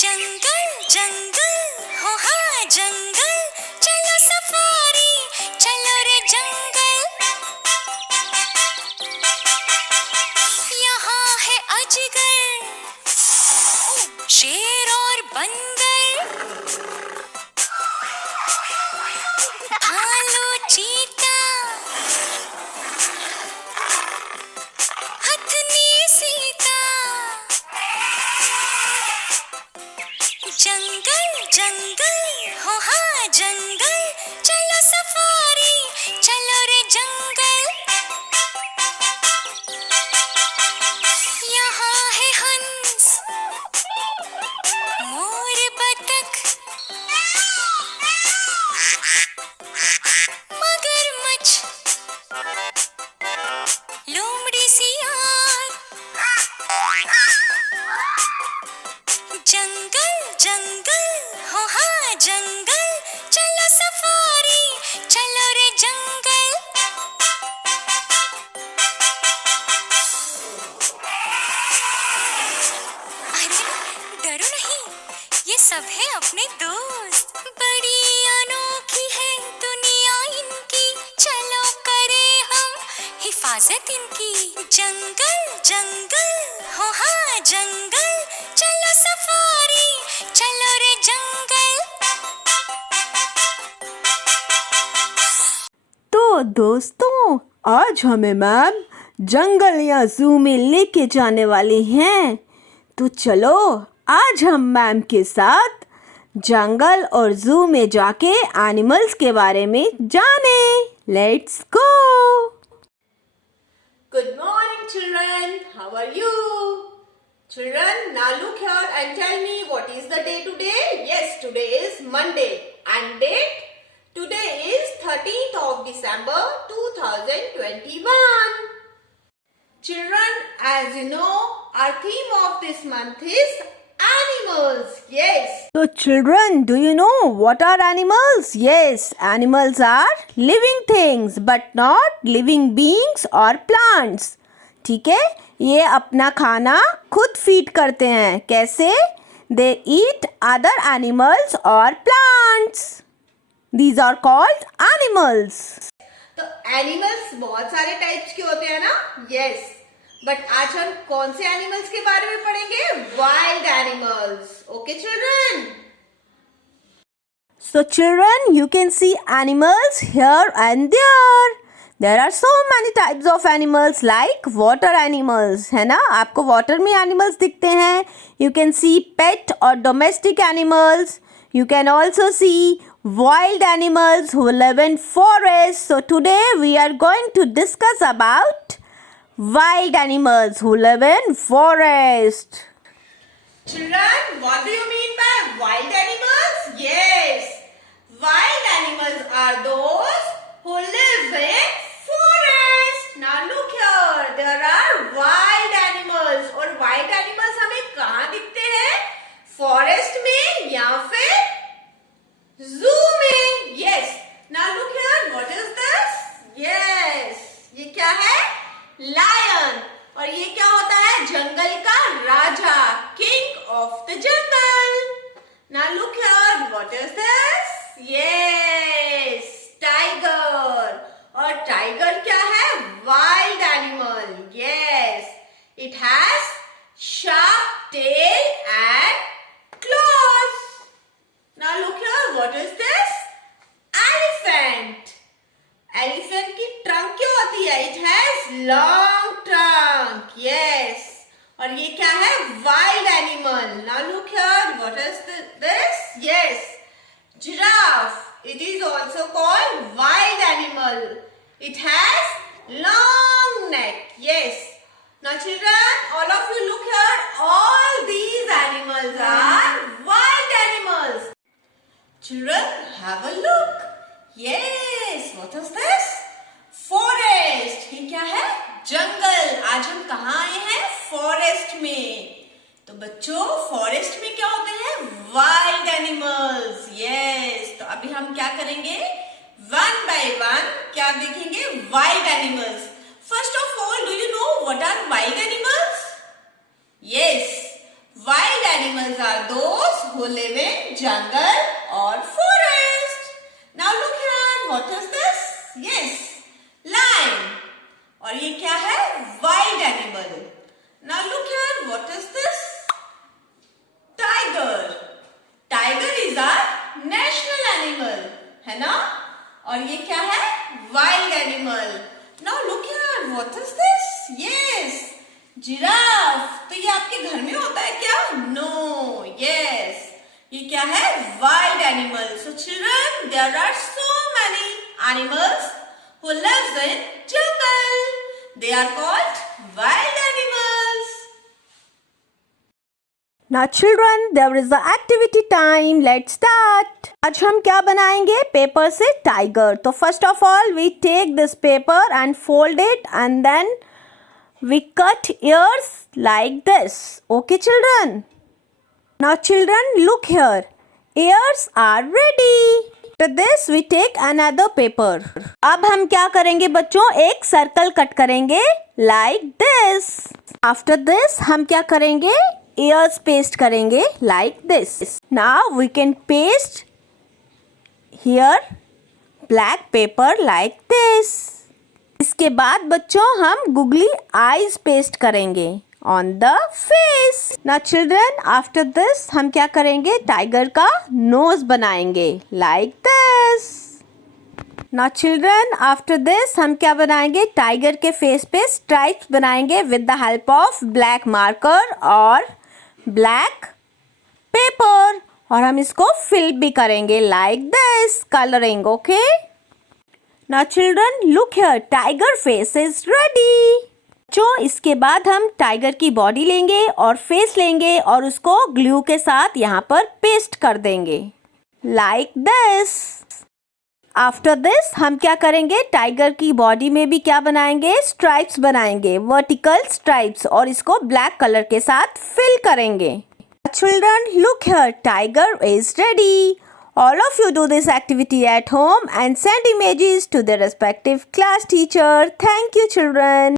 जंगल जंगल हो हाँ जंगल, चलो सफारी चलो रे जंगल। यहाँ है अजगर, शेर और बंदर, भालू चीता, हथनी सीता। जंगल जंगल हो हाँ जंगल, चलो सफारी चलो रे जंगल। यहाँ है हंस, मोर, बतख, मगरमच्छ, लोमड़ी, सियार। जंगल जंगल हो हाँ जंगल, चलो सफारी चलो रे जंगल। अरे डरो नहीं, ये सब है अपने दोस्त। बड़ी अनोखी है दुनिया इनकी, चलो करें हम हिफाजत इनकी। जंगल जंगल हो हाँ जंगल, चलो सफारी चलो रे जंगल। तो दोस्तों, आज हमें मैम जंगल या जू में लेके जाने वाले हैं। तो चलो आज हम मैम के साथ जंगल और जू में जाके एनिमल्स के बारे में जाने। Let's go. Good morning, children. How are you? Children, now look here and tell me what is the day today? Yes, today is Monday. And date? Today is 13th of December 2021. Children, as you know, our theme of this month is animals. Yes. So children, do you know what are animals? Yes, animals are living things but not living beings or plants. ठीक है, ये अपना खाना खुद feed करते हैं। कैसे? They eat other animals or plants. These are called animals. तो एनिमल्स बहुत सारे टाइप्स के होते हैं ना? यस, बट आज हम कौन से एनिमल्स के बारे में पढ़ेंगे? Wild animals. Okay children? So children, you can see animals here and there. There are so many types of animals like water animals, है ना? आपको water में animals दिखते हैं. You can see pet or domestic animals. You can also see wild animals who live in forests. So today we are going to discuss about wild animals who live in forest. Children, what do you mean by wild animals? Yes, wild animals are those who live in forest. Now look here, there are wild animals. और wild animals हमें कहाँ दिखते हैं? Forest में या फिर zoo में? Yes. Now look here, what is this? Yes, ये क्या है? Lion. और ये क्या होता है? जंगल का राजा, king of the jungle. Now look here, what is this? Yes, tiger. और tiger क्या है? Wild animal. Yes, it has sharp tail and claws. Now look here, what is this? Elephant. Elephant की trunk क्या होती है? It has long trunk. Yes. और ये क्या है? Wild animal. Now look here. What is this? Yes. Giraffe. It is also called wild animal. It has long neck. Yes. Now children, all of you look here. All these animals are wild animals. Children, have a look. Yes. What is this? Forest. ये क्या है? जंगल. आज हम कहाँ आए हैं? Forest में. तो बच्चों, फॉरेस्ट में क्या होते हैं? Wild animals. यस. तो अभी हम क्या करेंगे? वन बाय वन क्या देखेंगे? Wild animals. First of all, do you know what are wild animals? Yes, wild animals are those who live in jungle or forest. Now look here, what is this? Yes, lion. और ये क्या है? Wild animal. Now look here, what is this? Tiger. Tiger is our national animal, है ना? और ये क्या है? Wild animal. Now look here, what is this? Yes, giraffe. तो ये आपके घर में होता है क्या? No. Yes. ये क्या है? Wild animal. So children, there are so many animals who lives in jungle. They are called wild animals. Now children, there is the activity time. Let's start. आज हम क्या बनाएंगे? पेपर से टाइगर. तो first of all, we take this paper and fold it and then we cut ears like this. Okay children? Now children, look here. Ears are ready. After this, we take another paper. अब हम क्या करेंगे बच्चों? एक circle cut करेंगे like this. After this, हम क्या करेंगे? Ears paste करेंगे like this. Now we can paste here black paper like this. इसके बाद बच्चों हम googly eyes paste करेंगे on the face. Now children, after this हम क्या करेंगे? टाइगर का nose बनाएंगे like this. Now children, after this हम क्या बनाएंगे? टाइगर के फेस पे stripes बनाएंगे with the help of black marker और ब्लैक पेपर. और हम इसको फिल भी करेंगे like this coloring. Okay? Now children, look here. Tiger face is ready. जो इसके बाद हम टाइगर की बॉडी लेंगे और फेस लेंगे और उसको ग्लू के साथ यहाँ पर पेस्ट कर देंगे like this. आफ्टर दिस हम क्या करेंगे? टाइगर की बॉडी में भी क्या बनाएंगे? स्ट्राइप्स बनाएंगे, वर्टिकल स्ट्राइप्स, और इसको ब्लैक कलर के साथ फिल करेंगे. Children, look here. Tiger is ready. All of you do this activity at home and send images to their respective class teacher. Thank you, children.